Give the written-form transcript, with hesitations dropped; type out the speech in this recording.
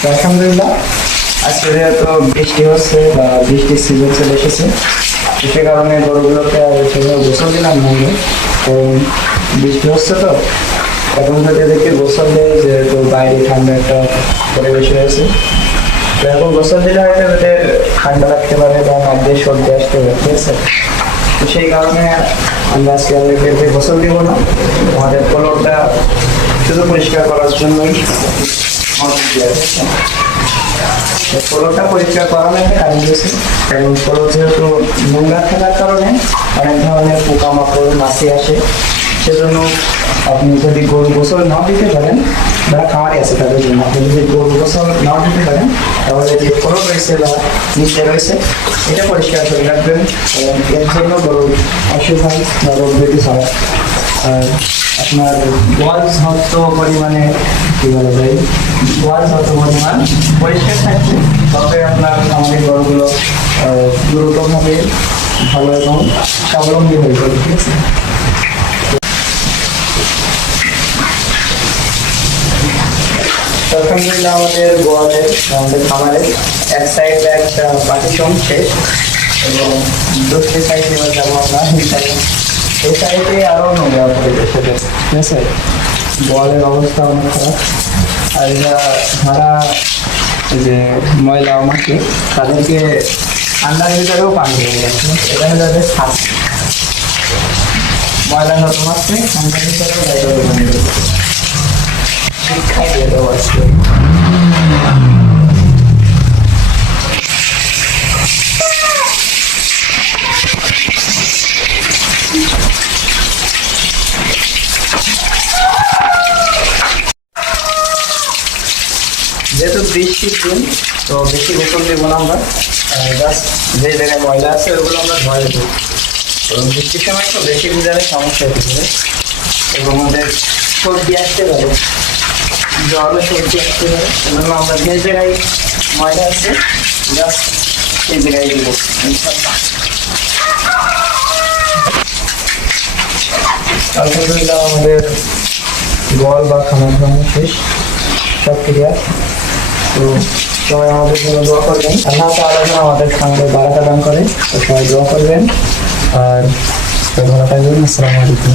তো আলহামদুলিল্লাহ আজকে যেহেতু বৃষ্টি হচ্ছে বা বৃষ্টির সিজন চলে এসেছে, তো সে কারণে গরুগুলোকে আর সেভাবে গোসল দিলাম না আমি। তো বৃষ্টি হচ্ছে তো এখন যদি এদেরকে গোসল দেয়, যেহেতু বাইরে ঠান্ডা একটা পরিবেশ রয়েছে, তো এখন গোসল দিলে হয়তো ওদের ঠান্ডা লাগতে পারে বা মধ্যে সর্দি আসতে পারে, ঠিক আছে। তো সেই কারণে আমরা আজকে ওদেরকে গোসল দিব না, আমাদের পোলটটা শুধু পরিষ্কার করার জন্যই পোলটটা পরিষ্কার করানো একটা কারণ রয়েছে। কারণ পোলট যেহেতু নোংরা থাকার কারণে অনেক ধরনের পোকামাকড় মাছি আসে, সেজন্য আপনি যদি গরু গোসল নাও দিতে পারেন, যারা খামারে আছে তাদের জন্য আপনি যদি গরু গোসল নাও দিতে পারেন, তাহলে যে পোলট রয়েছে বা নিচে রয়েছে এটা পরিষ্কার করে রাখবেন। এর জন্য গরুর অসুখ হয় বা রোগ ব্যাধি হয়। আর আপনার গোয়াল যত পরিমাণে কি বলা যায়, গোয়াল যত পরিমাণ পরিষ্কার থাকবে তবে আপনার আমাদের গরুগুলো দ্রুতভাবে ভালো এবং স্বাবলম্বী হয়ে যাবে, ঠিক আছে। আলহামদুলিল্লাহ আমাদের গোয়ালের আমাদের খামারের এক সাইডে একটা পার্টিশন শেষ এবং দুটি সাইড এবার যাবো আমরা এই সাইডে আরও নোংরা পরিবেশ, ঠিক আছে। গোয়ালের অবস্থা অনেক খারাপ। আর এরা ভাড়া যে ময়লা আমাকে তাদেরকে ঠান্ডার ভিতরেও পানি হয়ে যাচ্ছে, এটা হলো তাদের শ্বাস ময়লা যত মারছে ঠান্ডার ভিতরেও জায়গাটা পানি শিক্ষায় দিয়ে দেবো আজকে। যেহেতু বৃষ্টির দিন, তো বেশি গোসল দেবো না আমরা, জাস্ট যে জায়গায় ময়লা আছে ওগুলো আমরা ধরে দেবো। তো বৃষ্টির সময় তো বেশি ভিজালে সমস্যা হতে পারে এবং আমাদের সর্দি আসতে পারে, জ্বরে সর্দি আসতে পারে। সেজন্য আমরা যে জায়গায় ময়লা আছে জাস্ট সেই জায়গায় দেবো ইনশাল্লাহ। আলহামদুলিল্লাহ আমাদের গোয়াল বা খামার খাওয়ানো শেষ, সব ক্লিয়ার। তো সবাই আমাদের জন্য দোয়া করবেন, আল্লাহ তাআলা যেন আমাদের খামারে বারাকা দান করে। তো সবাই দোয়া করবেন আর ভালো থাকবেন। আসসালামু আলাইকুম।